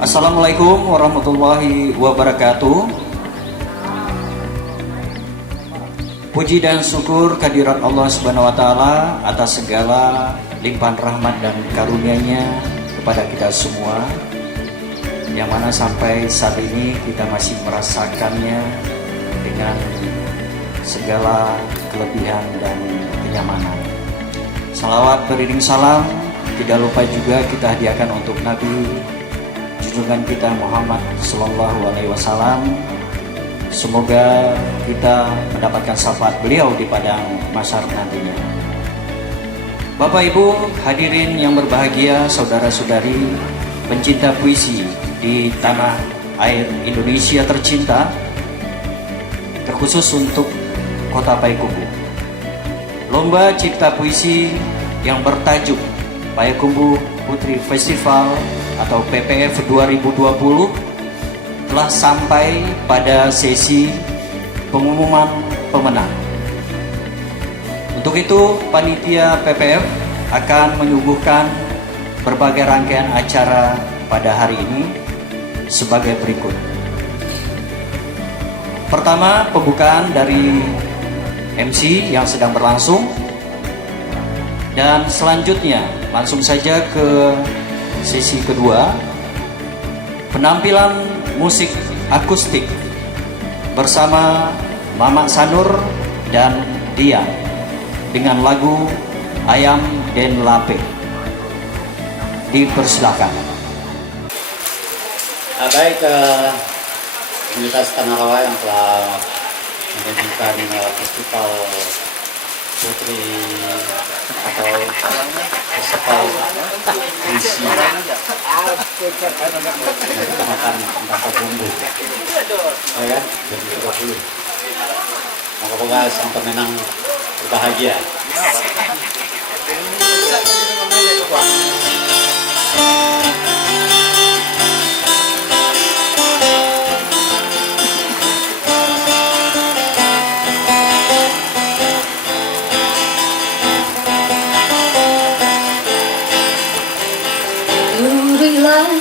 Assalamualaikum warahmatullahi wabarakatuh. Puji dan syukur kehadirat Allah Subhanahu wa taala atas segala limpahan rahmat dan karunia-Nya kepada kita semua, yang mana sampai saat ini kita masih merasakannya dengan segala kelebihan dan kenyamanan. Salawat beriring salam tidak lupa juga kita hadiahkan untuk Nabi junjungan kita Muhammad Sallallahu Alaihi Wasallam. Semoga kita mendapatkan syafaat beliau di padang mahsyar nantinya. Bapak Ibu hadirin yang berbahagia, saudara-saudari pencinta puisi di tanah air Indonesia tercinta, terkhusus untuk Kota Payakumbuh. Lomba cipta puisi yang bertajuk Payakumbuh Putri Festival atau PPF 2020 telah sampai pada sesi pengumuman pemenang. Untuk itu, panitia PPF akan menyuguhkan berbagai rangkaian acara pada hari ini sebagai berikut. Pertama, pembukaan dari MC yang sedang berlangsung, dan selanjutnya langsung saja ke sesi kedua, penampilan musik akustik bersama Mamak Sanur dan Dian dengan lagu Ayam Den Lape. Dipersilakan. Baik, komunitas Tanah Rawa yang telah menyajikan festival Putri atau festival puisi Kecamatan Payakumbuh ya 2020. Moga-moga sang pemenang berbahagia.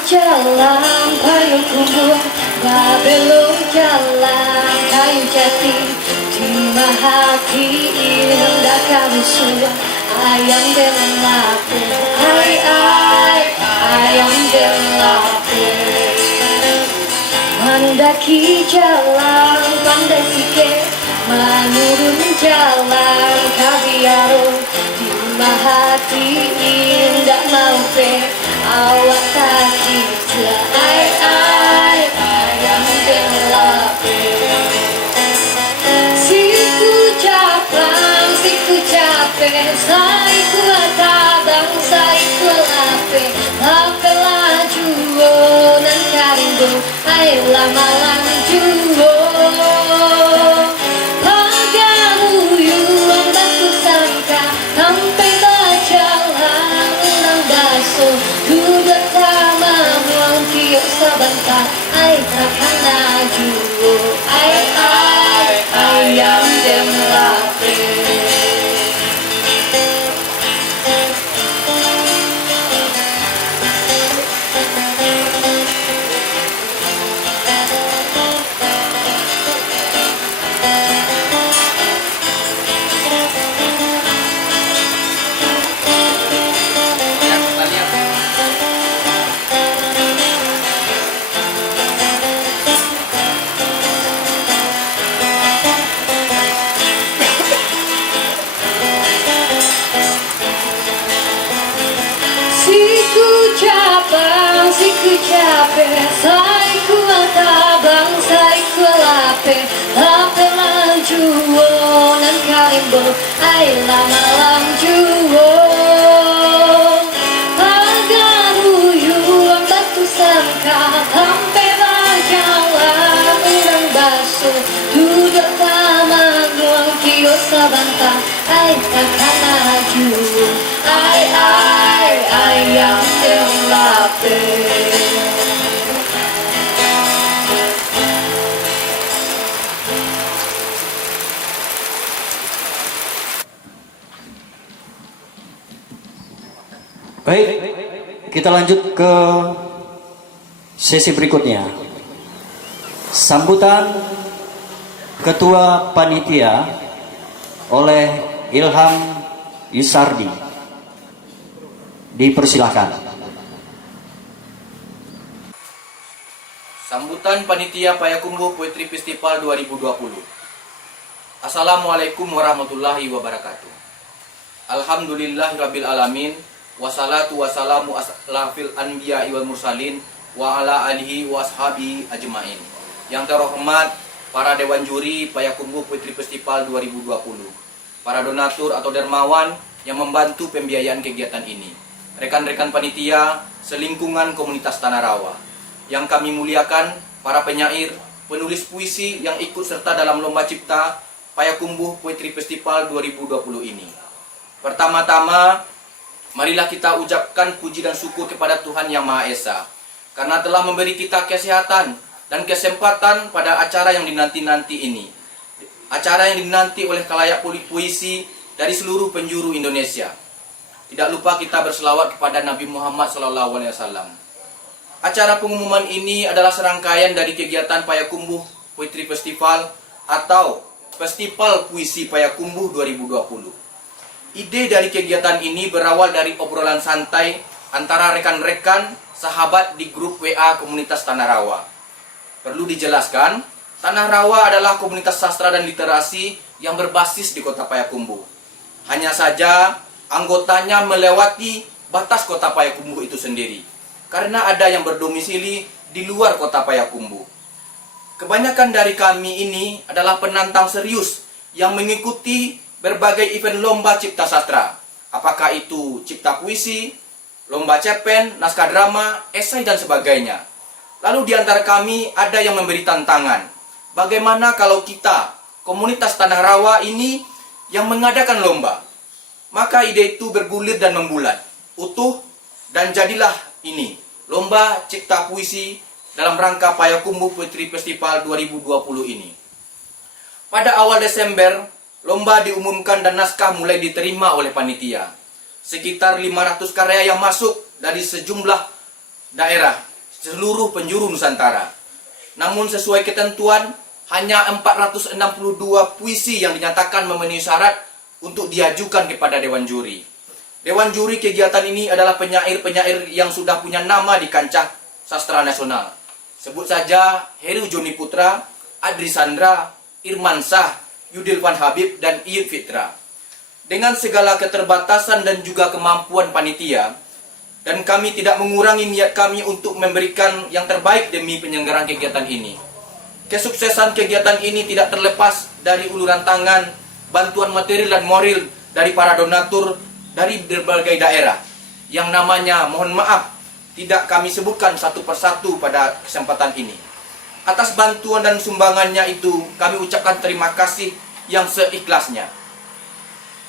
Jalan Payakumbuh, Babelo jalan kayu jati, di hati hendak kami suah ayam dengan lape, ayam dengan lape. Mendaki jalan pandai sike, menurun jalan kabiaro, di hati hendak mau pe. Awak kaki jua ayam Den Lape. Siku capek, saiku tabang, saiku lape. Lape lajuo nan karimbo, ay lama-lang juo. Pagamu yuang batu sangka, sampai bajalan nang baso. Duduk sama melangkio sebentar, ay takkan laju, ayam Den Lape. Siku capek, saiku tabang, saiku lape. Lape lajuo nan karimbo, ay lama-lang juo. Pagamu yuang batu sangka, sampai bajalan nang baso. Duduk taman ruang kios sebentar, ay takkan laju, ayam Den Lape. Baik, kita lanjut ke Sesi berikutnya, sambutan Ketua Panitia oleh Ilham Yusardi. Dipersilakan. Sambutan Panitia Payakumbuh Poetry Festival 2020. Assalamualaikum warahmatullahi wabarakatuh. Alhamdulillahirabbil alamin. Wassalatu wassalamu asrafil anbiya wal mursalin wa ala alihi wa ashabi ajmain. Yang terhormat para dewan juri Payakumbuh Poetry Festival 2020, para donatur atau dermawan yang membantu pembiayaan kegiatan ini, rekan-rekan panitia selingkungan komunitas Tanah Rawa yang kami muliakan, para penyair, penulis puisi yang ikut serta dalam lomba cipta Payakumbuh Poetry Festival 2020 ini. Pertama-tama, marilah kita ucapkan puji dan syukur kepada Tuhan Yang Maha Esa karena telah memberi kita kesehatan dan kesempatan pada acara yang dinanti-nanti ini. Acara yang dinanti oleh khalayak puisi dari seluruh penjuru Indonesia. Tidak lupa kita berselawat kepada Nabi Muhammad SAW. Acara pengumuman ini adalah serangkaian dari kegiatan Payakumbuh Poetry Festival atau Festival Puisi Payakumbuh 2020. Ide dari kegiatan ini berawal dari obrolan santai antara rekan-rekan sahabat di grup WA komunitas Tanah Rawa. Perlu dijelaskan, Tanah Rawa adalah komunitas sastra dan literasi yang berbasis di kota Payakumbuh. Hanya saja anggotanya melewati batas kota Payakumbuh itu sendiri, karena ada yang berdomisili di luar kota Payakumbuh. Kebanyakan dari kami ini adalah penantang serius yang mengikuti berbagai event lomba cipta sastra. Apakah itu cipta puisi, lomba cerpen, naskah drama, esai, dan sebagainya. Lalu di antara kami ada yang memberi tantangan. Bagaimana kalau kita, komunitas Tanah Rawa ini, yang mengadakan lomba? Maka ide itu bergulir dan membulat, utuh, dan jadilah ini, lomba cipta puisi dalam rangka Payakumbuh Poetry Festival 2020 ini. Pada awal Desember, lomba diumumkan dan naskah mulai diterima oleh panitia. Sekitar 500 karya yang masuk dari sejumlah daerah seluruh penjuru Nusantara. Namun sesuai ketentuan, hanya 462 puisi yang dinyatakan memenuhi syarat untuk diajukan kepada Dewan Juri. Dewan Juri kegiatan ini adalah penyair-penyair yang sudah punya nama di kancah sastra nasional. Sebut saja Heru Joni Putra, Adri Sandra, Irman Shah, Yudilvan Habib, dan Iyut Fitra. Dengan segala keterbatasan dan juga kemampuan panitia, dan kami tidak mengurangi niat kami untuk memberikan yang terbaik demi penyelenggaraan kegiatan ini. Kesuksesan kegiatan ini tidak terlepas dari uluran tangan, bantuan material dan moral dari para donatur dari berbagai daerah, yang namanya mohon maaf tidak kami sebutkan satu persatu pada kesempatan ini. Atas bantuan dan sumbangannya itu kami ucapkan terima kasih yang seikhlasnya.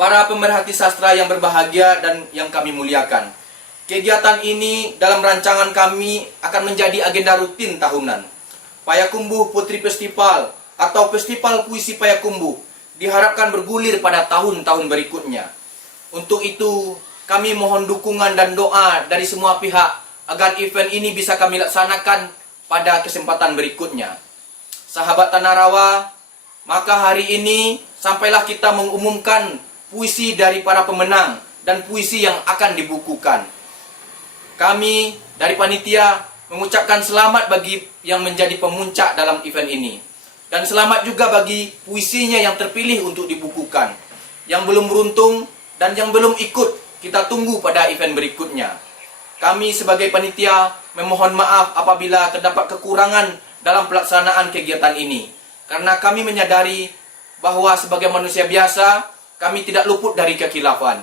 Para pemerhati sastra yang berbahagia dan yang kami muliakan, kegiatan ini dalam rancangan kami akan menjadi agenda rutin tahunan. Payakumbuh Poetry Festival atau Festival Puisi Payakumbuh diharapkan bergulir pada tahun-tahun berikutnya. Untuk itu, kami mohon dukungan dan doa dari semua pihak agar event ini bisa kami laksanakan pada kesempatan berikutnya. Sahabat Tanah Rawa, maka hari ini sampailah kita mengumumkan puisi dari para pemenang dan puisi yang akan dibukukan. Kami dari panitia mengucapkan selamat bagi yang menjadi pemuncak dalam event ini. Dan selamat juga bagi puisinya yang terpilih untuk dibukukan. Yang belum beruntung dan yang belum ikut, kita tunggu pada event berikutnya. Kami sebagai panitia memohon maaf apabila terdapat kekurangan dalam pelaksanaan kegiatan ini. Karena kami menyadari bahwa sebagai manusia biasa, kami tidak luput dari kekhilafan.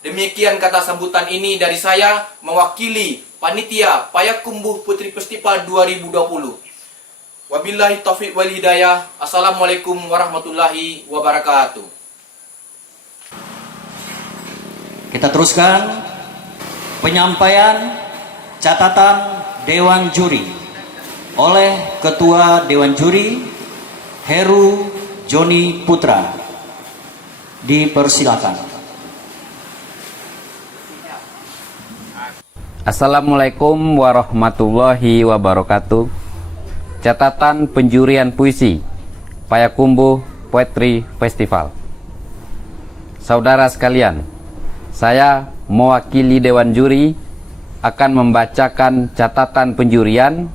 Demikian kata sambutan ini dari saya mewakili panitia Payakumbuh Poetry Festival 2020. Wabillahi taufiq wal hidayah. Assalamualaikum warahmatullahi wabarakatuh. Kita teruskan penyampaian catatan Dewan Juri oleh Ketua Dewan Juri Heru Joni Putra. Dipersilakan. Assalamualaikum warahmatullahi wabarakatuh. Catatan penjurian puisi Payakumbuh Poetry Festival. Saudara sekalian, saya mewakili Dewan Juri akan membacakan catatan penjurian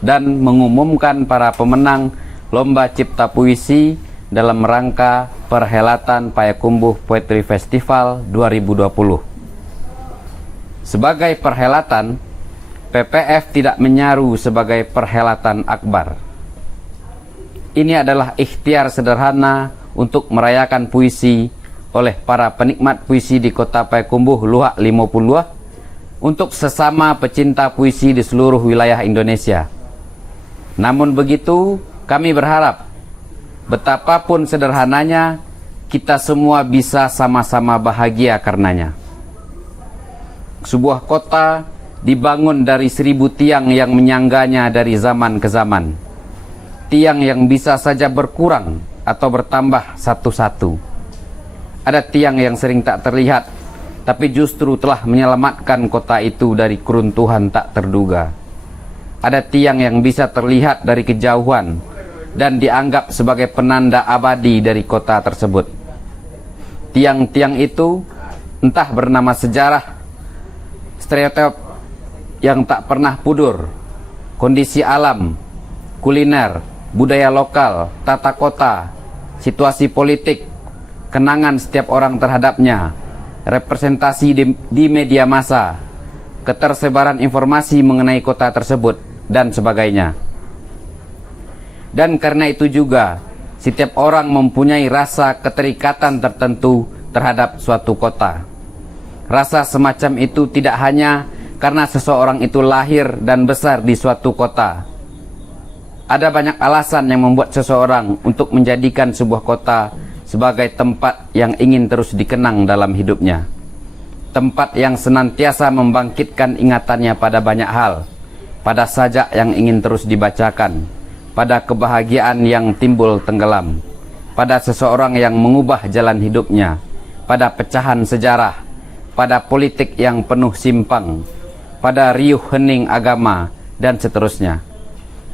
dan mengumumkan para pemenang Lomba Cipta Puisi dalam rangka perhelatan Payakumbuh Poetry Festival 2020. Sebagai perhelatan, PPF tidak menyaru sebagai perhelatan akbar. Ini adalah ikhtiar sederhana untuk merayakan puisi oleh para penikmat puisi di kota Payakumbuh Luhak Limo Puluh untuk sesama pecinta puisi di seluruh wilayah Indonesia. Namun begitu, kami berharap betapapun sederhananya, kita semua bisa sama-sama bahagia karenanya. Sebuah kota dibangun dari 1000 tiang yang menyangganya dari zaman ke zaman. Tiang yang bisa saja berkurang atau bertambah satu-satu. Ada tiang yang sering tak terlihat, tapi justru telah menyelamatkan kota itu dari keruntuhan tak terduga. Ada tiang yang bisa terlihat dari kejauhan dan dianggap sebagai penanda abadi dari kota tersebut. Tiang-tiang itu entah bernama sejarah, stereotip yang tak pernah pudar, kondisi alam, kuliner, budaya lokal, tata kota, situasi politik, kenangan setiap orang terhadapnya, representasi di media massa, ketersebaran informasi mengenai kota tersebut, dan sebagainya. Dan karena itu juga, setiap orang mempunyai rasa keterikatan tertentu terhadap suatu kota. Rasa semacam itu tidak hanya karena seseorang itu lahir dan besar di suatu kota. Ada banyak alasan yang membuat seseorang untuk menjadikan sebuah kota sebagai tempat yang ingin terus dikenang dalam hidupnya. Tempat yang senantiasa membangkitkan ingatannya pada banyak hal, pada sajak yang ingin terus dibacakan, pada kebahagiaan yang timbul tenggelam, pada seseorang yang mengubah jalan hidupnya, pada pecahan sejarah, pada politik yang penuh simpang, pada riuh hening agama, dan seterusnya.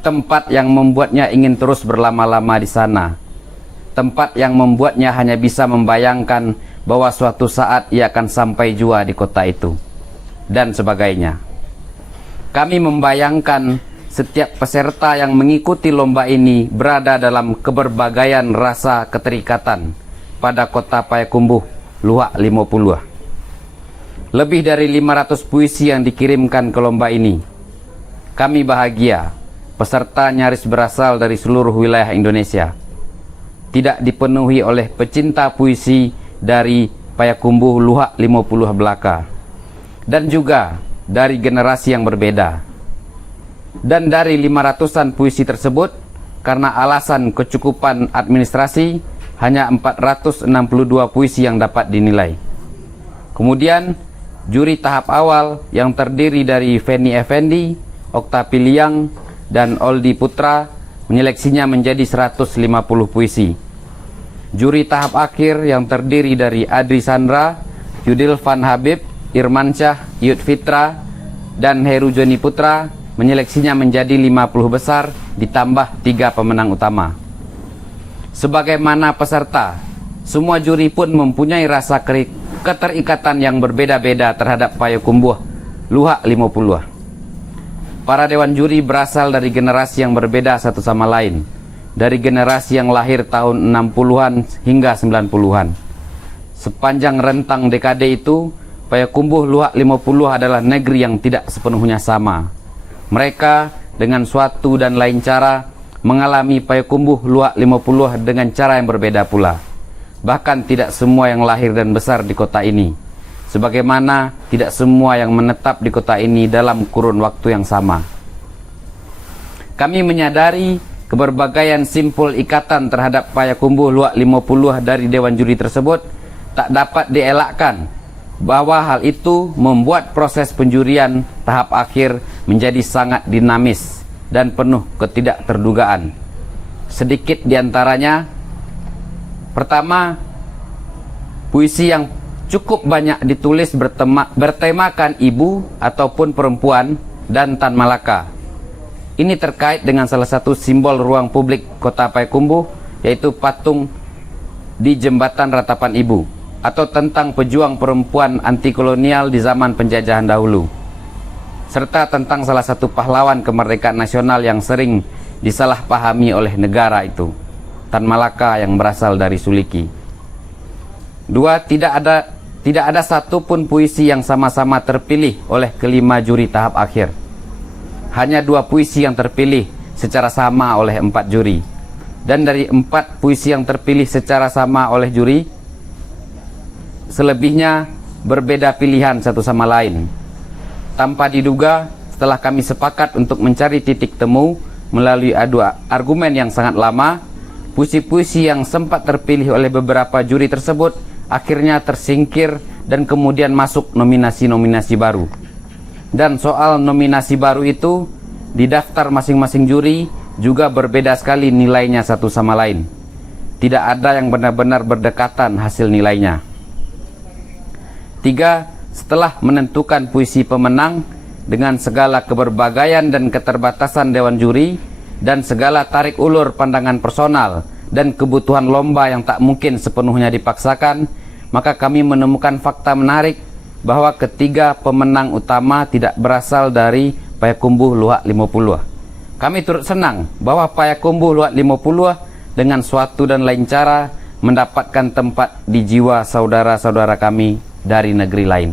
Tempat yang membuatnya ingin terus berlama-lama di sana. Tempat yang membuatnya hanya bisa membayangkan bahwa suatu saat ia akan sampai jua di kota itu, dan sebagainya. Kami membayangkan setiap peserta yang mengikuti lomba ini berada dalam keberbagaian rasa keterikatan pada kota Payakumbuh Luhak Limo Puluh. Lebih dari 500 puisi yang dikirimkan ke lomba ini. Kami bahagia, peserta nyaris berasal dari seluruh wilayah Indonesia. Tidak dipenuhi oleh pecinta puisi dari Payakumbuh Luhak Limo Puluh belaka. Dan juga dari generasi yang berbeda. Dan dari 500-an puisi tersebut, karena alasan kecukupan administrasi, hanya 462 puisi yang dapat dinilai. Kemudian, juri tahap awal yang terdiri dari Feni Effendi, Oktapiliang, dan Oldi Putra menyeleksinya menjadi 150 puisi. Juri tahap akhir yang terdiri dari Adri Sandra, Yudil Van Habib, Irmansyah, Yud Fitra, dan Heru Joni Putra menyeleksinya menjadi 50 besar ditambah 3 pemenang utama. Sebagaimana peserta, semua juri pun mempunyai rasa keterikatan yang berbeda-beda terhadap Payakumbuh Luhak Limo Puluh. Para dewan juri berasal dari generasi yang berbeda satu sama lain, dari generasi yang lahir tahun 60-an hingga 90-an. Sepanjang rentang dekade itu, Payakumbuh Luhak Limo Puluh adalah negeri yang tidak sepenuhnya sama. Mereka dengan suatu dan lain cara mengalami Payakumbuh Luhak Limo Puluh dengan cara yang berbeda pula. Bahkan tidak semua yang lahir dan besar di kota ini, sebagaimana tidak semua yang menetap di kota ini dalam kurun waktu yang sama. Kami menyadari keberbagaian simpul ikatan terhadap Payakumbuh Luhak Limo Puluh dari dewan juri tersebut tak dapat dielakkan, bahwa hal itu membuat proses penjurian tahap akhir menjadi sangat dinamis dan penuh ketidakterdugaan. Sedikit diantaranya, pertama, puisi yang cukup banyak ditulis bertemakan ibu ataupun perempuan dan Tan Malaka. Ini terkait dengan salah satu simbol ruang publik Kota Payakumbuh, yaitu patung di Jembatan Ratapan Ibu, atau tentang pejuang perempuan anti kolonial di zaman penjajahan dahulu, serta tentang salah satu pahlawan kemerdekaan nasional yang sering disalahpahami oleh negara itu, Tan Malaka yang berasal dari Suliki. 2. Tidak ada satupun puisi yang sama-sama terpilih oleh kelima juri tahap akhir. Hanya 2 puisi yang terpilih secara sama oleh 4 juri. Dan dari 4 puisi yang terpilih secara sama oleh juri, selebihnya berbeda pilihan satu sama lain. Tanpa diduga, setelah kami sepakat untuk mencari titik temu melalui adu argumen yang sangat lama, puisi-puisi yang sempat terpilih oleh beberapa juri tersebut akhirnya tersingkir dan kemudian masuk nominasi-nominasi baru. Dan soal nominasi baru itu, di daftar masing-masing juri juga berbeda sekali nilainya satu sama lain. Tidak ada yang benar-benar berdekatan hasil nilainya. 3. Setelah menentukan puisi pemenang dengan segala keberbagaian dan keterbatasan dewan juri dan segala tarik ulur pandangan personal dan kebutuhan lomba yang tak mungkin sepenuhnya dipaksakan, maka kami menemukan fakta menarik bahwa ketiga pemenang utama tidak berasal dari Payakumbuh Luhak Limo Puluh. Kami turut senang bahwa Payakumbuh Luhak Limo Puluh dengan suatu dan lain cara mendapatkan tempat di jiwa saudara-saudara kami dari negeri lain.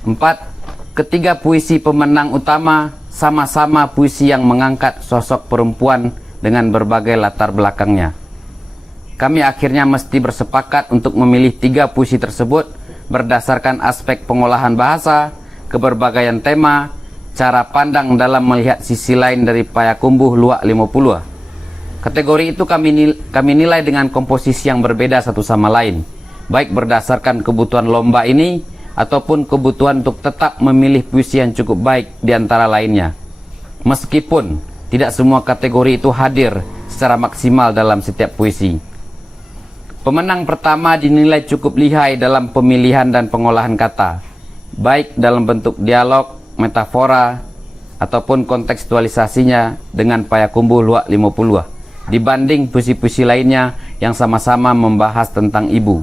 4. Ketiga puisi pemenang utama sama-sama puisi yang mengangkat sosok perempuan dengan berbagai latar belakangnya. Kami akhirnya mesti bersepakat untuk memilih 3 puisi tersebut berdasarkan aspek pengolahan bahasa, keberbagaian tema, cara pandang dalam melihat sisi lain dari Payakumbuh Luhak Limo Puluh. Kategori itu kami nilai dengan komposisi yang berbeda satu sama lain, baik berdasarkan kebutuhan lomba ini ataupun kebutuhan untuk tetap memilih puisi yang cukup baik di antara lainnya. Meskipun tidak semua kategori itu hadir secara maksimal dalam setiap puisi. Pemenang pertama dinilai cukup lihai dalam pemilihan dan pengolahan kata, baik dalam bentuk dialog, metafora, ataupun kontekstualisasinya dengan Payakumbuh Luhak Limo Puluh, dibanding puisi-puisi lainnya yang sama-sama membahas tentang ibu.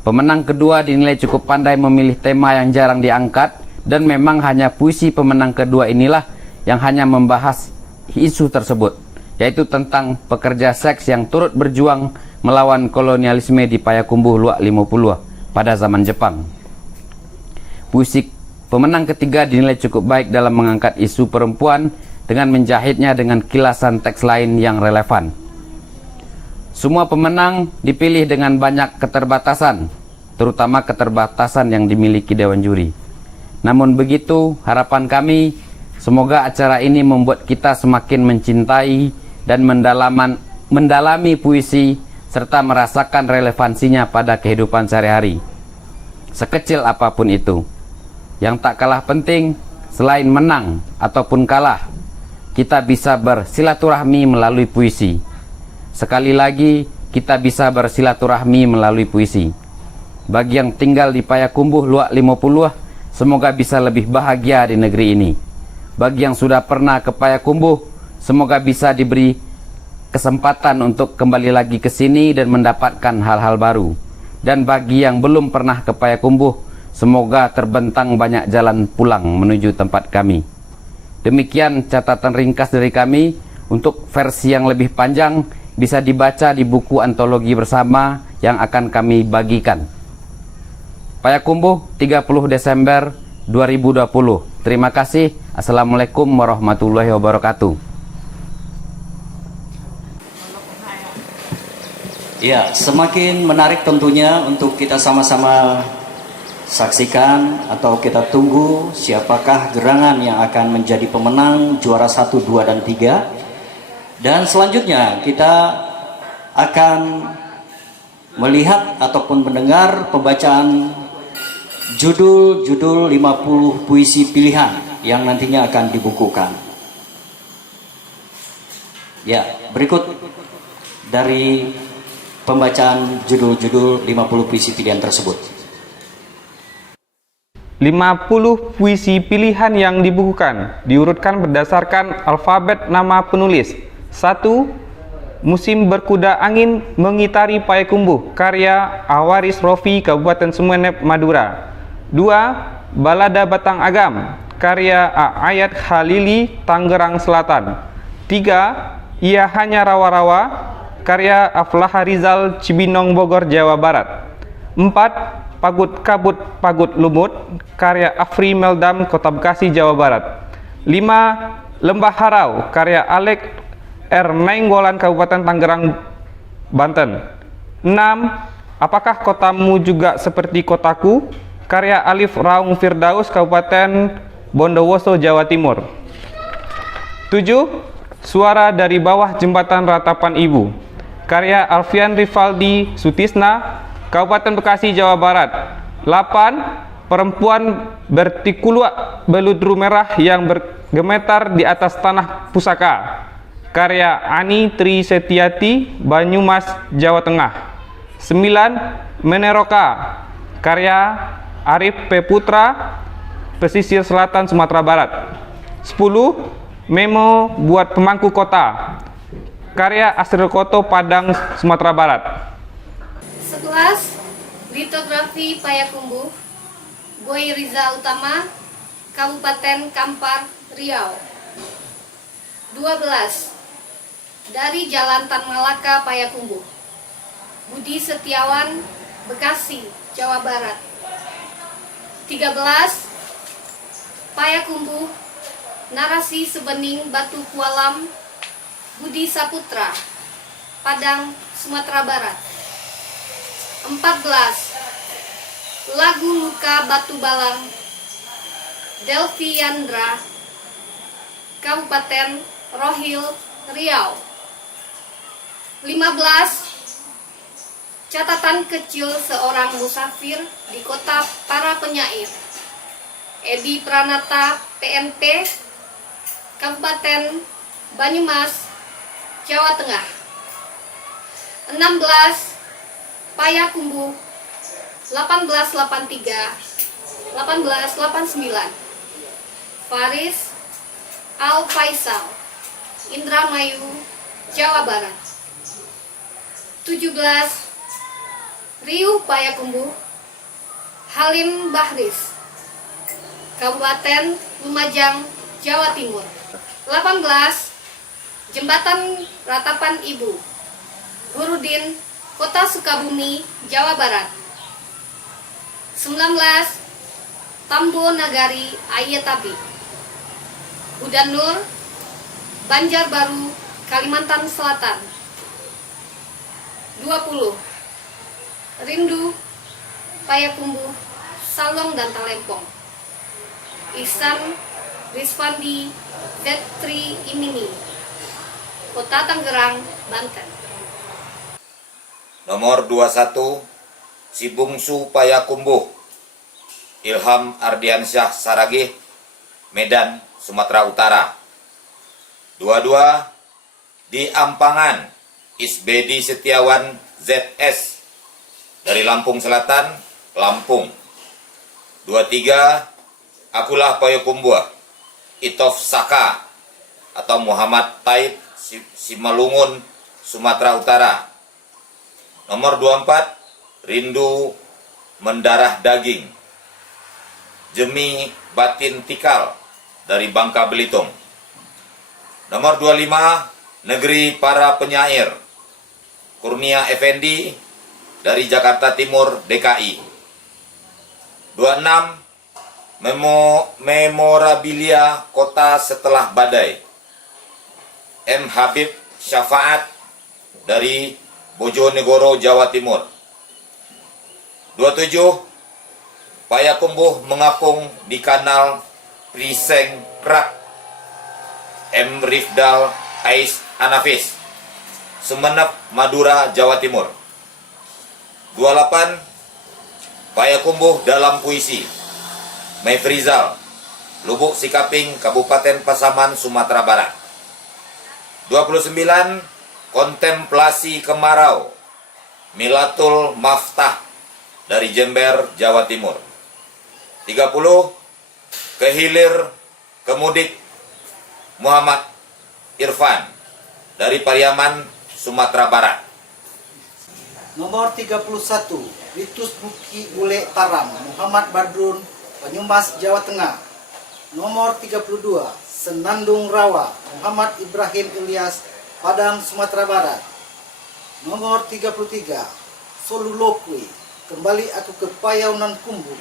Pemenang kedua dinilai cukup pandai memilih tema yang jarang diangkat, dan memang hanya puisi pemenang kedua inilah yang hanya membahas isu tersebut, yaitu tentang pekerja seks yang turut berjuang melawan kolonialisme di Payakumbuh Luhak Limo Puluh pada zaman Jepang. Puisi pemenang ketiga dinilai cukup baik dalam mengangkat isu perempuan dengan menjahitnya dengan kilasan teks lain yang relevan. Semua pemenang dipilih dengan banyak keterbatasan, terutama keterbatasan yang dimiliki dewan juri. Namun begitu, harapan kami semoga acara ini membuat kita semakin mencintai dan mendalami puisi serta merasakan relevansinya pada kehidupan sehari-hari, sekecil apapun itu. Yang tak kalah penting, selain menang ataupun kalah, kita bisa bersilaturahmi melalui puisi. Sekali lagi, kita bisa bersilaturahmi melalui puisi. Bagi yang tinggal di Payakumbuh Luhak Limo Puluh, semoga bisa lebih bahagia di negeri ini. Bagi yang sudah pernah ke Payakumbuh, semoga bisa diberi kesempatan untuk kembali lagi ke sini dan mendapatkan hal-hal baru. Dan bagi yang belum pernah ke Payakumbuh, semoga terbentang banyak jalan pulang menuju tempat kami. Demikian catatan ringkas dari kami. Untuk versi yang lebih panjang bisa dibaca di buku antologi bersama yang akan kami bagikan. Payakumbuh 30 Desember 2020. Terima kasih. Assalamualaikum warahmatullahi wabarakatuh. Ya, semakin menarik tentunya untuk kita sama-sama saksikan atau kita tunggu siapakah gerangan yang akan menjadi pemenang juara 1, 2, dan 3. Dan selanjutnya kita akan melihat ataupun mendengar pembacaan judul-judul 50 puisi pilihan yang nantinya akan dibukukan. Ya, berikut dari pembacaan judul-judul 50 puisi pilihan tersebut. 50 puisi pilihan yang dibukukan diurutkan berdasarkan alfabet nama penulis. 1. Musim Berkuda Angin Mengitari Payakumbuh karya Awaris Rofi, Kabupaten Sumeneb, Madura. 2. Balada Batang Agam karya Ayat Khalili, Tangerang Selatan. 3. Ia Hanya Rawa-Rawa karya Aflaha Rizal, Cibinong, Bogor, Jawa Barat. 4. Pagut Kabut Pagut Lumut karya Afri Meldam, Kota Bekasi, Jawa Barat. 5. Lembah Harau karya Alek R. Nainggolan, Kabupaten Tangerang, Banten. 6. Apakah Kotamu Juga Seperti Kotaku karya Alif Raung Firdaus, Kabupaten Bondowoso, Jawa Timur. 7. Suara dari Bawah Jembatan Ratapan Ibu karya Alfian Rivaldi Sutisna, Kabupaten Bekasi, Jawa Barat. 8. Perempuan Bertikulua Beludru Merah yang Bergemetar di Atas Tanah Pusaka karya Ani Tri Setiati, Banyumas, Jawa Tengah. 9. Meneroka karya Arif P. Putra, Pesisir Selatan, Sumatera Barat. 10. Memo Buat Pemangku Kota karya Asril Koto, Padang, Sumatera Barat. 11. Litografi Payakumbuh Boy Riza Utama, Kabupaten Kampar, Riau. 12. Dari Jalan Tan Malaka Payakumbuh Budi Setiawan, Bekasi, Jawa Barat. 13. Payakumbuh Narasi Sebening Batu Kualam Budi Saputra, Padang, Sumatera Barat. 14. Lagu Luka Batu Balang Delvi Yandra, Kabupaten Rohil, Riau. 15. Catatan Kecil Seorang Musafir di Kota Para Penyair Edi Pranata, PNP, Kabupaten Banyumas, Jawa Tengah. 16. Payakumbuh 1883-1889 Faris Al Faisal, Indramayu, Jawa Barat. 17. Riuh Payakumbuh Halim Bahris, Kabupaten Lumajang, Jawa Timur. 18. Jembatan Ratapan Ibu Burudin, Kota Sukabumi, Jawa Barat. 19. Tambo Nagari Ayetabi Budanur, Banjarbaru, Kalimantan Selatan. 20. Rindu Payakumbuh Salong dan Talempong Ihsan Rizvandi Vetri Imini, Kota Tangerang, Banten. Nomor 21, Si Bungsu Payakumbuh Ilham Ardiansyah Saragih, Medan, Sumatera Utara. 22, Di Ampangan Isbedi Setiawan ZS dari Lampung Selatan, Lampung. 23, Akulah Payakumbuh Itof Saka atau Muhammad Taib Simalungun, Sumatera Utara. Nomor 24, Rindu Mendarah Daging Jemi Batin Tikal dari Bangka Belitung. Nomor 25, Negeri Para Penyair Kurnia Effendi dari Jakarta Timur, DKI. 26, Memorabilia Kota Setelah Badai M. Habib Syafaat dari Bojonegoro, Jawa Timur. 27, Payakumbuh Mengapung di Kanal Priseng Krak M. Rifdal Ais Anafis, Sumeneb, Madura, Jawa Timur. 28, Payakumbuh Dalam Puisi Mefrizal, Lubuk Sikaping, Kabupaten Pasaman, Sumatera Barat. 29, Kontemplasi Kemarau Milatul Maftah dari Jember, Jawa Timur. 30, Kehilir Kemudik Muhammad Irfan dari Pariaman, Sumatera Barat. Nomor 31, Ritus Buki Bule Taram Muhammad Badrun, Banyumas, Jawa Tengah. Nomor 32, Senandung Rawa Muhammad Ibrahim Ilyas, Padang, Sumatera Barat. Nomor 33, Solulokwi, Kembali Aku ke Payau Nan Kumbu,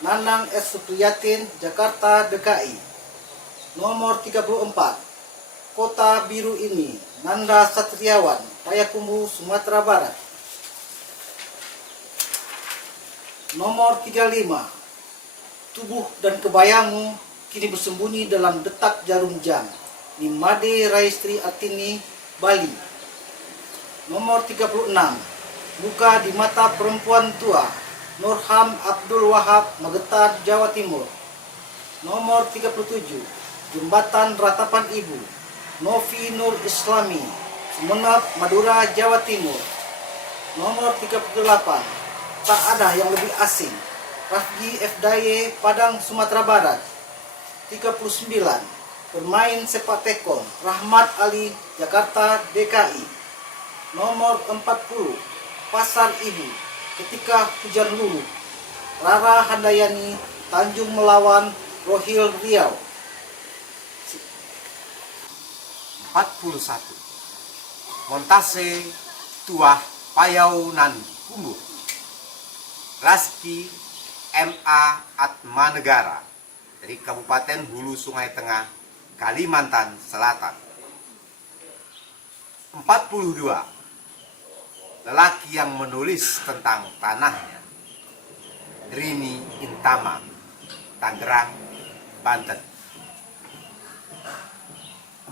Nanang S. Supriyatin, Jakarta, DKI. Nomor 34, Kota Biru Ini, Nanda Satriawan, Payakumbuh, Sumatera Barat. Nomor 35, Tubuh dan Kebayangmu kini bersembunyi dalam detak jarum jam, Nimade Raistri Atini, Bali. Nomor 36, Luka di Mata Perempuan Tua, Nurham Abdul Wahab, Magetan, Jawa Timur. Nomor 37, Jembatan Ratapan Ibu, Novi Nur Islami, Sumeneb, Madura, Jawa Timur. Nomor 38, Tak Ada Yang Lebih Asing, Rafgi F. Daye, Padang, Sumatera Barat. 39, Bermain Sepak Tekong, Rahmat Ali, Jakarta, DKI. Nomor 40, Pasar Ibu, Ketika Hujan Luluh, Rara Handayani, Tanjung Melawan, Rohil, Riau. 41, Montase Tuah Payau Nan Kumbu, Raski M.A. Atmanegara dari Kabupaten Hulu Sungai Tengah, Kalimantan Selatan. 42, lelaki yang menulis tentang tanahnya, Rini Intama, Tangerang, Banten.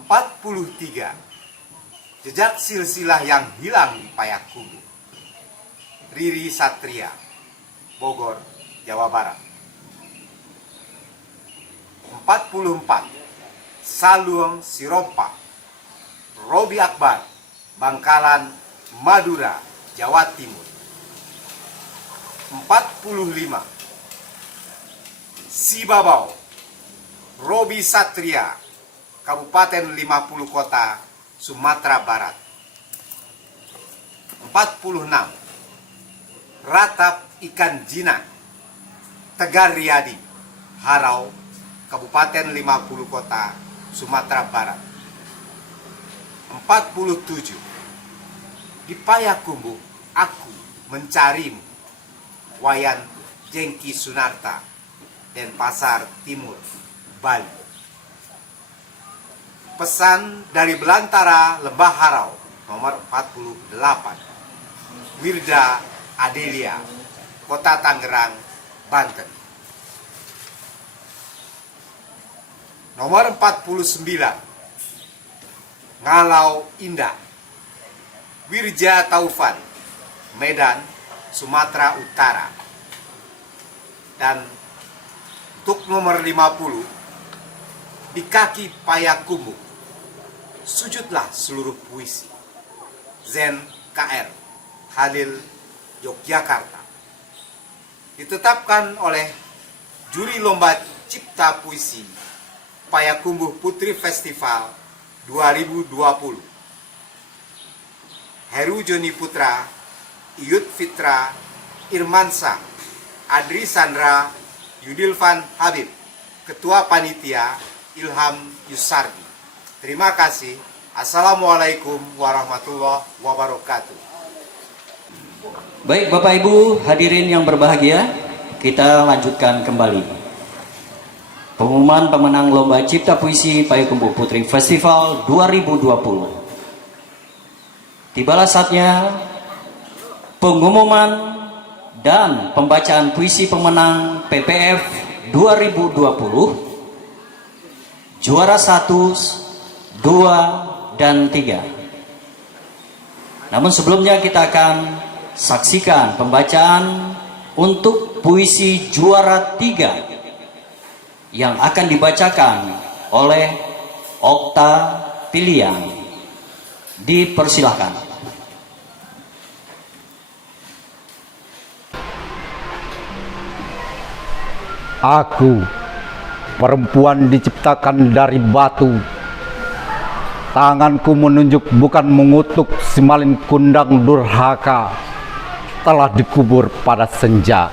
43, jejak silsilah yang hilang di Payakumbuh, Riri Satria, Bogor, Jawa Barat. 44, Saluang Siropa, Robi Akbar, Bangkalan, Madura, Jawa Timur. 45, Sibabau, Robi Satria, Kabupaten 50 Kota, Sumatera Barat. 46, Ratap Ikan Jina, Tegar Riyadi, Harau, Kabupaten 50 Kota, Sumatera Barat. 47, Di Payakumbuh Aku Mencarimu, Wayan Jengki Sunarta, Denpasar Timur, Bali. Pesan dari Belantara Lembah Harau, nomor 48, Wirda Adelia, Kota Tangerang, Banten. Nomor 49, Ngalau Indah, Wirja Taufan, Medan, Sumatera Utara. Dan untuk nomor 50, Di Kaki Payakumbuh, Sujudlah Seluruh Puisi, Zen KR, Halil, Yogyakarta. Ditetapkan oleh Juri Lomba Cipta Puisi Payakumbuh Putri Festival 2020. Heru Joni Putra, Iyut Fitra, Irmansa, Adri Sandra, Yudilvan Habib, Ketua Panitia Ilham Yusardi. Terima kasih. Assalamualaikum warahmatullahi wabarakatuh. Baik Bapak Ibu hadirin yang berbahagia, kita lanjutkan kembali. Pengumuman pemenang Lomba Cipta Puisi Payakumbuh Putri Festival 2020. Tibalah saatnya pengumuman dan pembacaan puisi pemenang PPF 2020. Juara 1, 2, dan 3. Namun sebelumnya kita akan saksikan pembacaan untuk puisi juara 3 yang akan dibacakan oleh Okta Piliang. Dipersilahkan. Aku, perempuan diciptakan dari batu. Tanganku menunjuk bukan mengutuk si malin kundang durhaka, telah dikubur pada senja.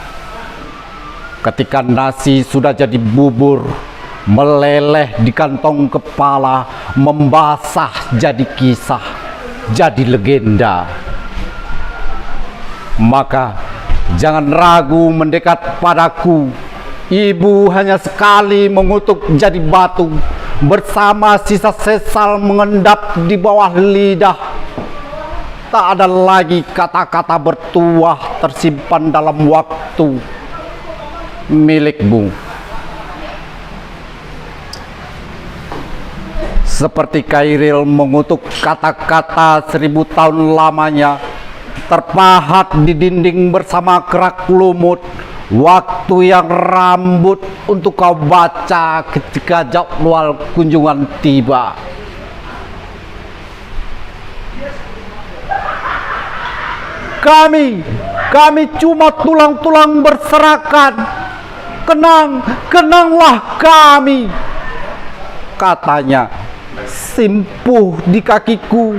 Ketika nasi sudah jadi bubur, meleleh di kantong kepala, membasah jadi kisah, jadi legenda. Maka jangan ragu mendekat padaku. Ibu hanya sekali mengutuk jadi batu, bersama sisa sesal mengendap di bawah lidah. Tak ada lagi kata-kata bertuah tersimpan dalam waktu milikmu. Seperti Kairil mengutuk kata-kata 1000 tahun lamanya, terpahat di dinding bersama kerak lumut. Waktu yang rambut untuk kau baca ketika jadwal kunjungan tiba. Kami cuma tulang-tulang berserakan. Kenanglah kami, katanya, simpuh di kakiku,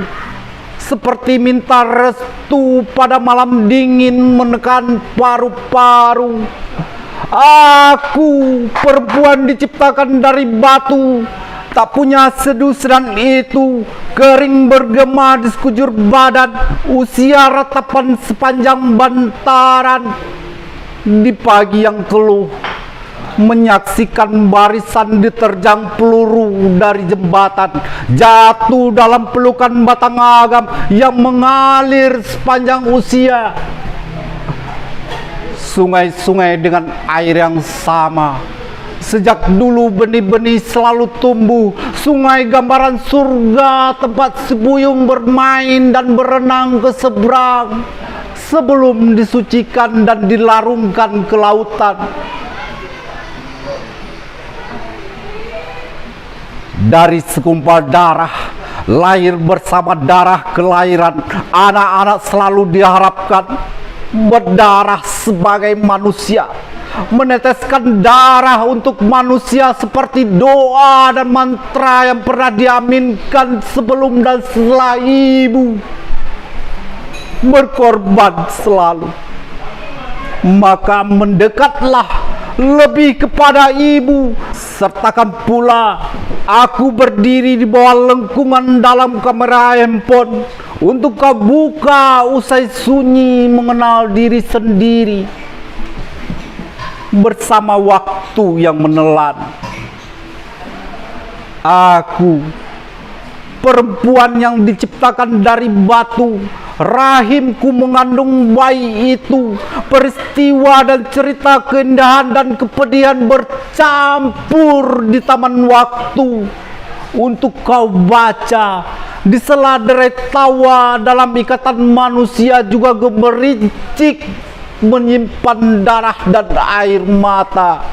seperti minta restu pada malam dingin menekan paru-paru. Aku, perempuan diciptakan dari batu, tak punya sedusan itu, kering bergema di sekujur badan, usia ratapan sepanjang bantaran. Di pagi yang keluh, menyaksikan barisan diterjang peluru dari jembatan, jatuh dalam pelukan batang agam yang mengalir sepanjang usia. Sungai-sungai dengan air yang sama. Sejak dulu benih-benih selalu tumbuh. Sungai gambaran surga, tempat si buyung bermain dan berenang ke seberang sebelum disucikan dan dilarungkan ke lautan. Dari segumpal darah, lahir bersama darah kelahiran, anak-anak selalu diharapkan berdarah sebagai manusia, meneteskan darah untuk manusia seperti doa dan mantra yang pernah diaminkan sebelum dan setelah ibu, berkorban selalu. Maka mendekatlah lebih kepada ibu, sertakan pula aku berdiri di bawah lengkungan dalam kamera handphone untuk kau buka usai sunyi mengenal diri sendiri bersama waktu yang menelan. Aku, perempuan yang diciptakan dari batu, rahimku mengandung bayi itu. Peristiwa dan cerita keindahan dan kepedihan bercampur di taman waktu untuk kau baca. Di sela derai tawa dalam ikatan manusia juga gemericik menyimpan darah dan air mata.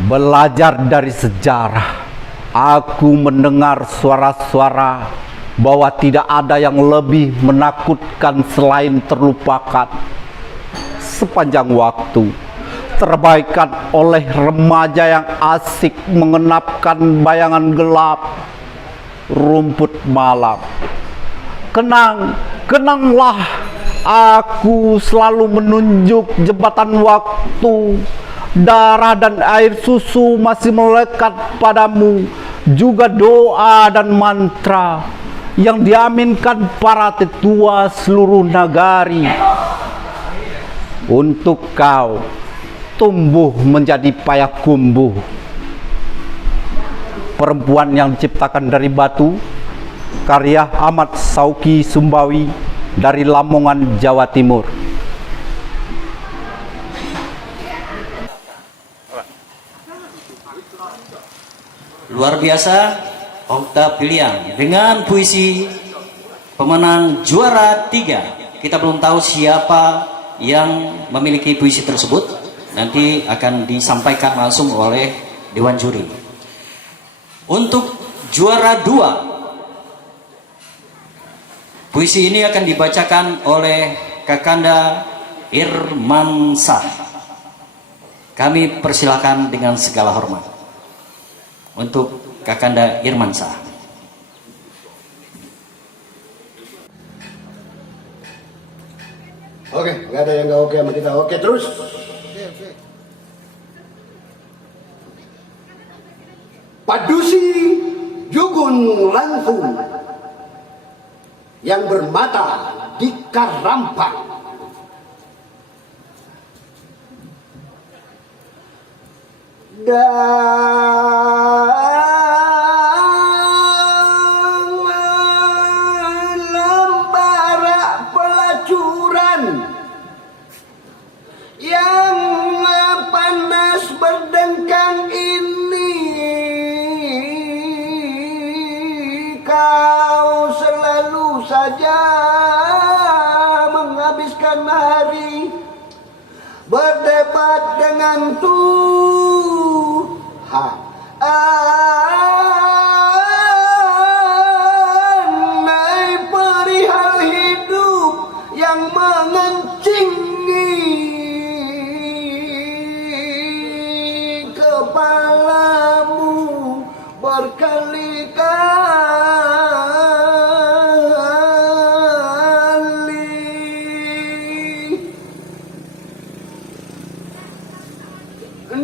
Belajar dari sejarah, aku mendengar suara-suara bahwa tidak ada yang lebih menakutkan selain terlupakan. Sepanjang waktu terbaikan oleh remaja yang asik mengenapkan bayangan gelap rumput malam. Kenanglah, aku selalu menunjuk jembatan waktu. Darah dan air susu masih melekat padamu, juga doa dan mantra yang diaminkan para tetua seluruh nagari. Untuk kau tumbuh menjadi Payakumbuh, perempuan yang diciptakan dari batu, karya Ahmad Sauki Sumbawi dari Lamongan, Jawa Timur. Luar biasa, Okta Piliang dengan puisi pemenang juara 3. Kita belum tahu siapa yang memiliki puisi tersebut, nanti akan disampaikan langsung oleh Dewan Juri. Untuk juara 2, puisi ini akan dibacakan oleh Kakanda Irmansah. Kami persilakan dengan segala hormat untuk Kakanda Irmansyah. Oke, nggak ada yang nggak oke sama kita. Oke, terus. Padusi Jugun Langkung yang bermata di Karampang. Dan lembara pelacuran yang panas berdengkang ini, kau selalu saja menghabiskan hari berdebat dengan Tuhan perihal hidup yang mengencingi kepalamu berkali-kali.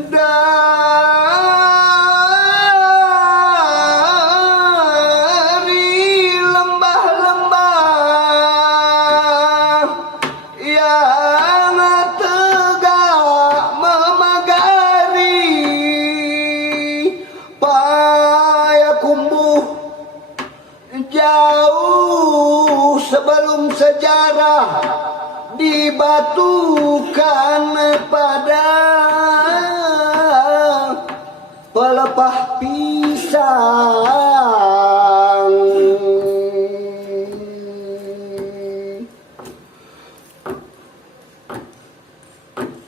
Dari lembah-lembah yang tegak memagari Payakumbuh, jauh sebelum sejarah dibatukan pada pelepah pisang.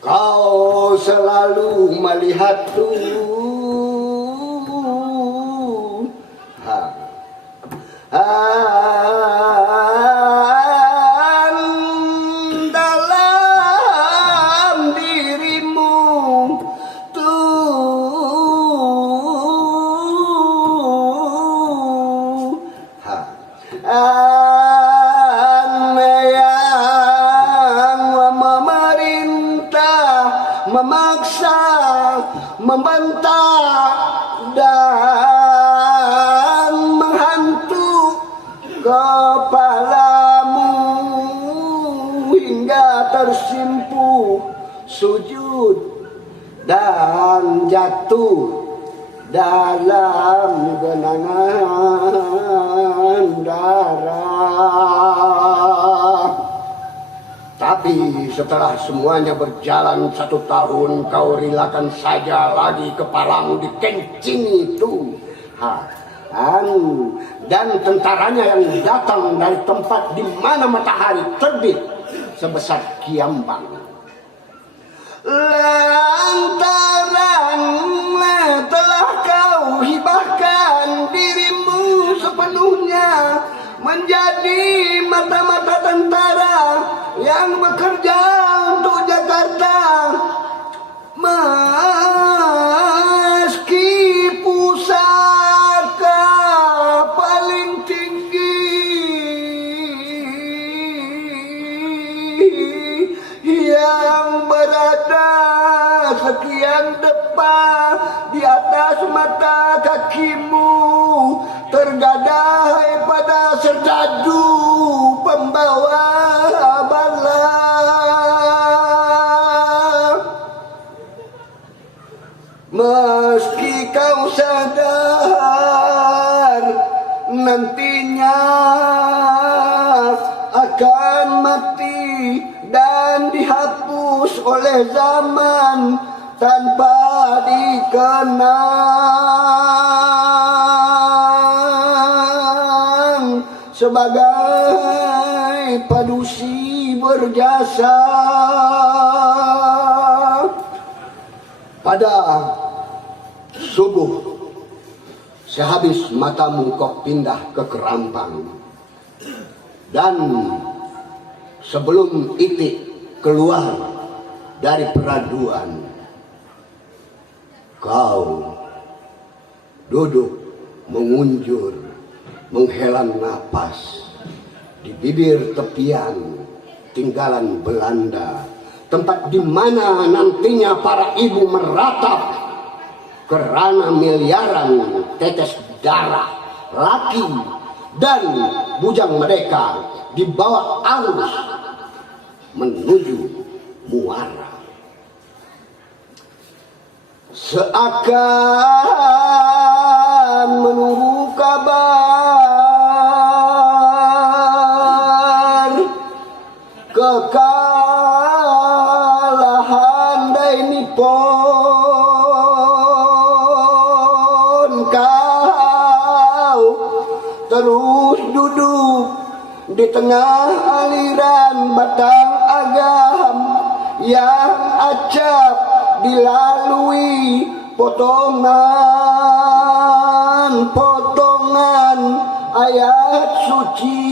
Kau selalu melihat dalam dirimu yang memerintah, memaksa, membentak dan menghantu kepalamu hingga tersimpuh sujud dan jatuh dalam genangan darah. Tapi setelah semuanya berjalan 1 tahun, kau relakan saja lagi kepalamu dikencing itu. Dan tentaranya yang datang dari tempat di mana matahari terbit sebesar Kiambang. Lantaran telah kau hibahkan dirimu sepenuhnya menjadi mata-mata tentara yang bekerja untuk Jakarta, meski pusaka paling tinggi yang berada sekian depan di atas mata kakimu tergadai pada serdadu pembawa bala. Meski kau sadar nantinya akan mati dan dihapus oleh zaman tanpa dikenang sebagai padusi berjasa. Pada subuh sehabis matamu kau pindah ke Kerampang, dan sebelum Itik keluar dari peraduan, Kau duduk mengunjur, menghela napas di bibir tepian tinggalan Belanda, tempat di mana nantinya para ibu meratap kerana miliaran tetes darah laki dan bujang mereka dibawa arus menuju muara. Seakan menunggu kabar kekalahan Dai Nippon, kau terus duduk di tengah aliran batang agam yang acap dilalui potongan-potongan ayat suci.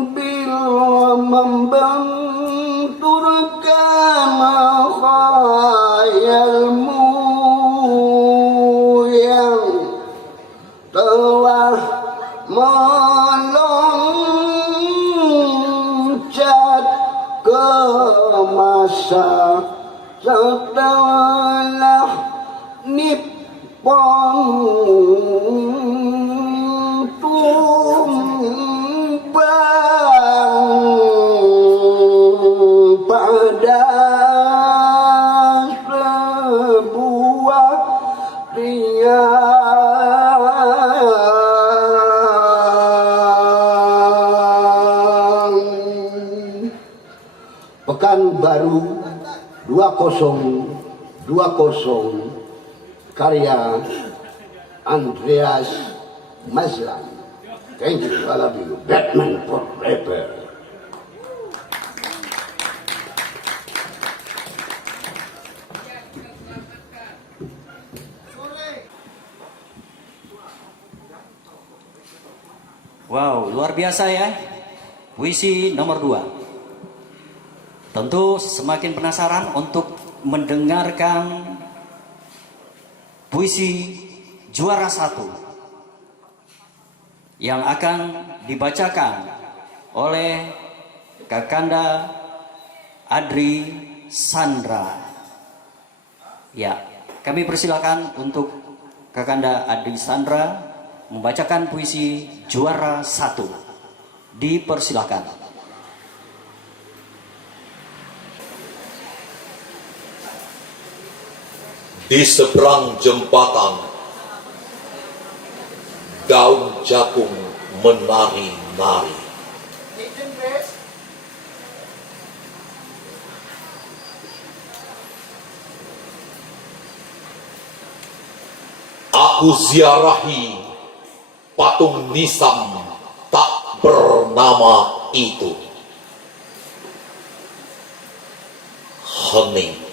Sambil membenturkan khayalmu yang telah meloncat ke masa setelah Nippon tumbang pada sebuah Pekanbaru 2020 karya Andreas Mazlan. Thank you, I love you. Batman forever. Wow, luar biasa ya. Puisi nomor 2. Tentu semakin penasaran untuk mendengarkan puisi juara 1 yang akan dibacakan oleh Kakanda Adri Sandra. Ya, kami persilakan untuk Kakanda Adri Sandra membacakan puisi juara 1. Dipersilakan. Di seberang jembatan, daun jagung menari-nari. Aku ziarahi patung nisan tak bernama itu. Hening.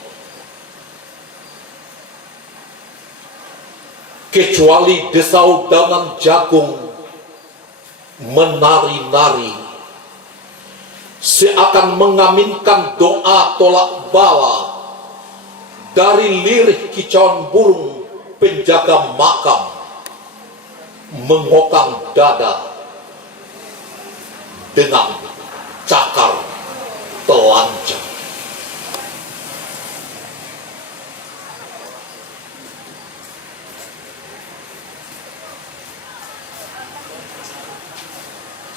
Kecuali desaudanan jagung menari-nari, seakan mengaminkan doa tolak bala dari lirih kicauan burung penjaga makam mengokang dada dengan cakar telanjang.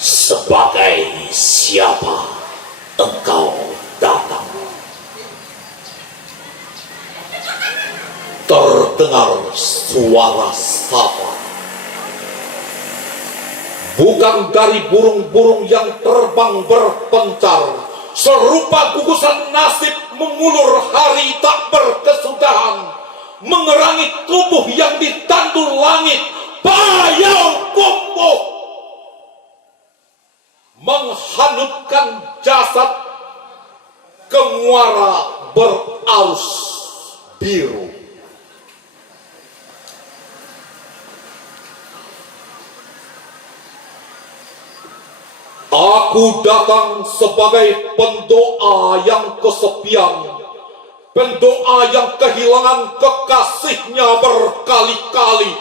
Sebagai siapa engkau datang? Terdengar suara sapa. Bukan dari burung-burung yang terbang berpencar, serupa gugusan nasib mengulur hari tak berkesudahan, mengerangi tubuh yang ditandu langit, payau kumpuh. Menghanyutkan jasad ke muara berarus biru. Aku datang sebagai pendoa yang kesepian, pendoa yang kehilangan kekasihnya berkali-kali.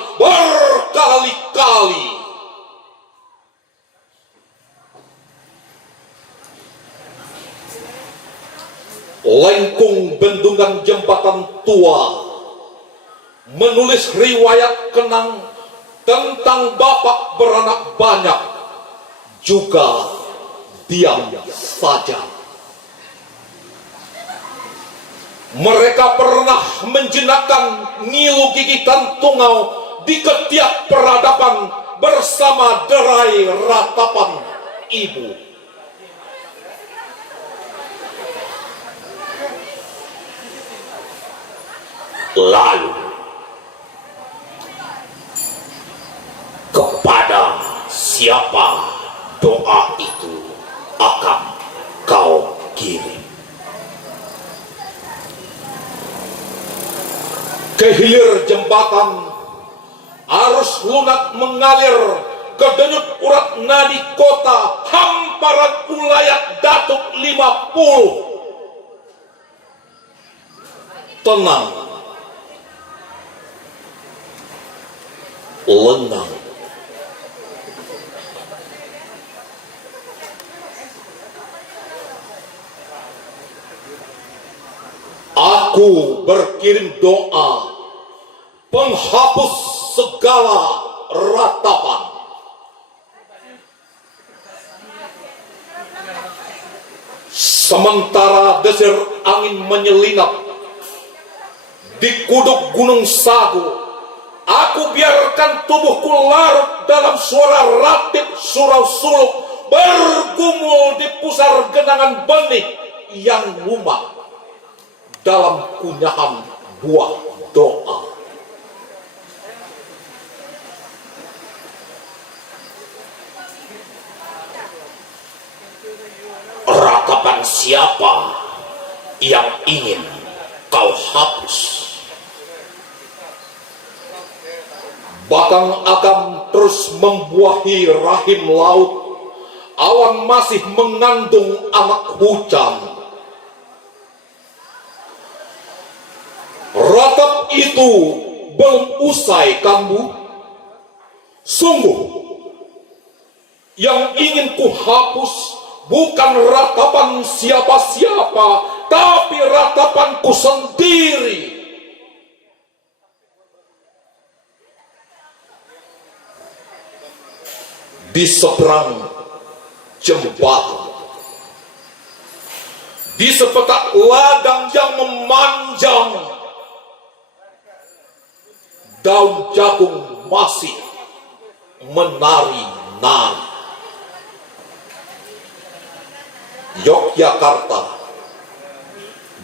Lengkung bendungan jembatan tua menulis riwayat kenang tentang bapak beranak banyak, juga diam saja. Mereka pernah menjenakkan ngilu gigitan tungau di ketiak peradaban bersama derai ratapan ibu. Lalu kepada siapa doa itu akan kau kirim? Ke hilir jembatan, arus lunak mengalir ke denyut urat nadi kota, hamparan ulayat Datuk 50. Tenang, lengang. Aku berkirim doa penghapus segala ratapan. Sementara desir angin menyelinap di kuduk Gunung Sagu, aku biarkan tubuhku larut dalam suara ratib surau suluk bergumul di pusar genangan benih yang lumak dalam kunyahan buah doa. Ratapan siapa yang ingin kau hapus? Batang agam terus membuahi rahim laut, awan masih mengandung anak hujan. Ratap itu belum usai kamu. Sungguh, yang ingin ku hapus bukan ratapan siapa-siapa, tapi ratapanku sendiri. Di seberang jembatan, di sepetak ladang yang memanjang, daun jagung masih menari-nari. Yogyakarta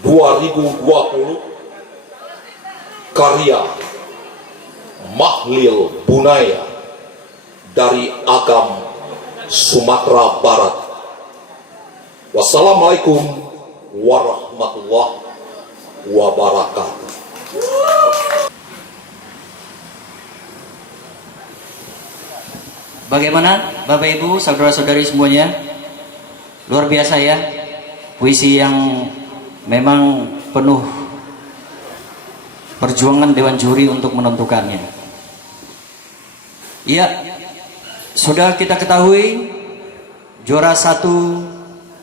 2020, karya Mahlil Bunaya dari Agam Sumatera Barat. Wassalamualaikum warahmatullahi wabarakatuh. Bagaimana Bapak Ibu, saudara-saudari semuanya? Luar biasa ya, puisi yang memang penuh perjuangan Dewan Juri untuk menentukannya. Iya, sudah kita ketahui juara 1,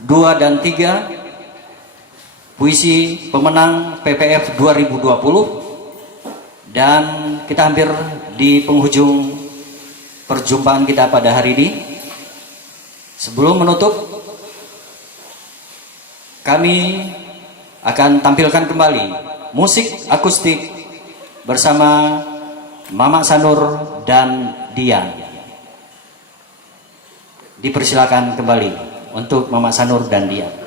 2, dan 3 puisi pemenang PPF 2020, dan kita hampir di penghujung perjumpaan kita pada hari ini. Sebelum menutup, kami akan tampilkan kembali musik akustik bersama Mama Sanur dan Dian. Dipersilakan kembali untuk Mama Sanur dan Dian.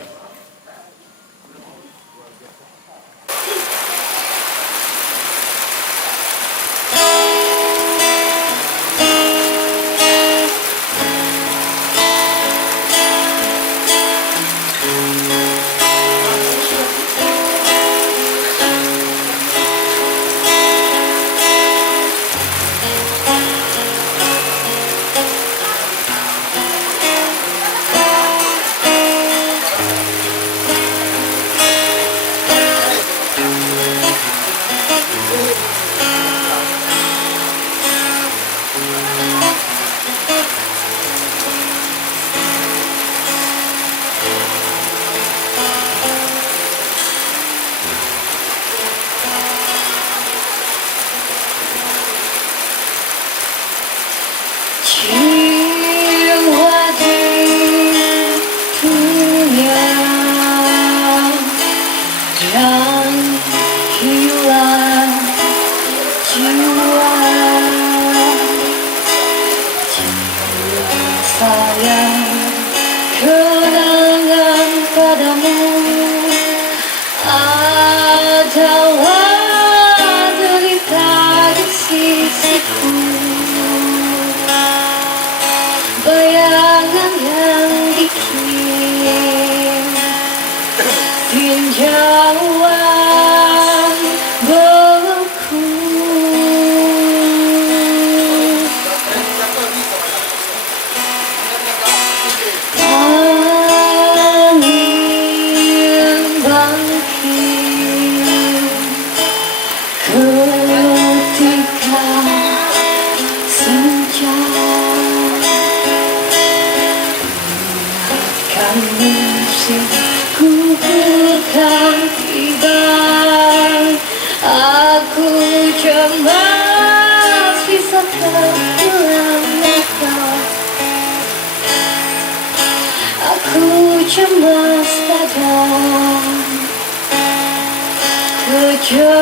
sayang kenangan padamu adalah derita di sisiku, bayangan yang dikirim tinjauan beku. Angin bangkit ketika senja, ingatkan musim bukan tiba. Aku cemas bisa terulang kau. Aku cemas pada kecemasanku.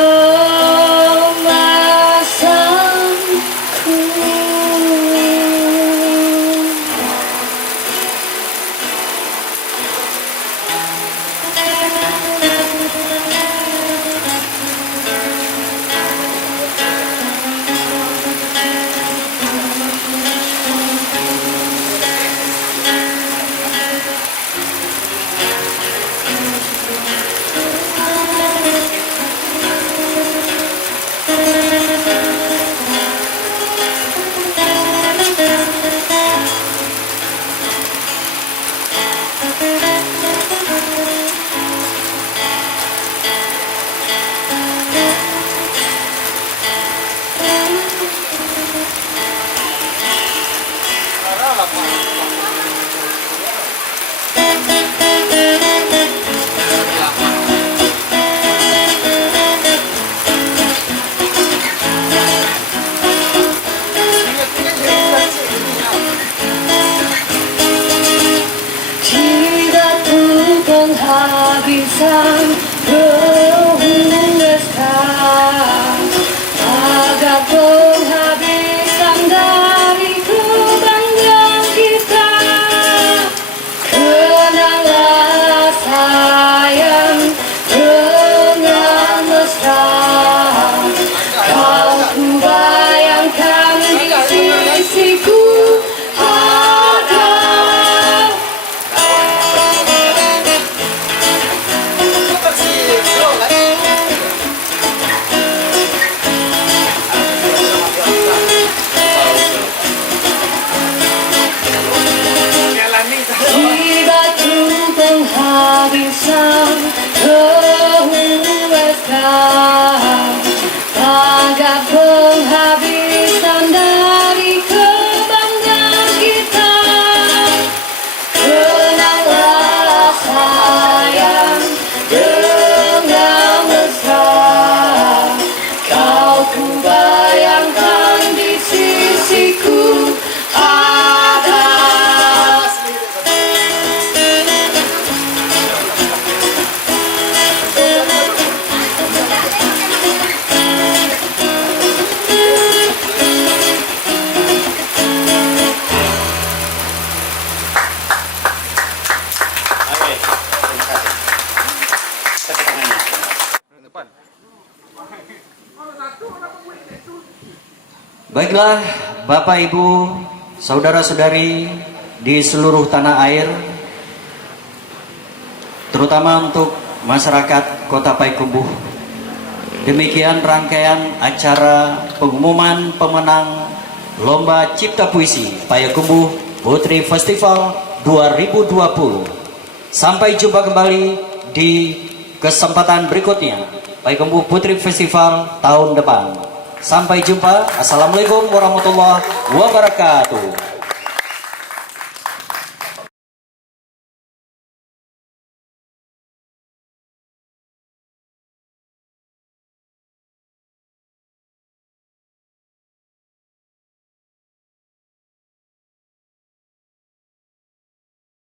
Penghabisan berhubungan agak penghabisan dari kebanggaan kita. Kenanglah sayang dengan mesra, kau ku bayangkan di sisiku. Penghabisan kehueskan agak penghabisan dari kebanggaan kita. Kenanglah sayang dengan mesra, kau ku bayangkan di sisiku ada. Baiklah, Bapak Ibu, saudara-saudari di seluruh tanah air, terutama untuk masyarakat Kota Payakumbuh. Demikian rangkaian acara pengumuman pemenang Lomba Cipta Puisi Payakumbuh Putri Festival 2020. Sampai jumpa kembali di kesempatan berikutnya Payakumbuh Putri Festival tahun depan. Sampai jumpa. Assalamualaikum warahmatullahi wabarakatuh.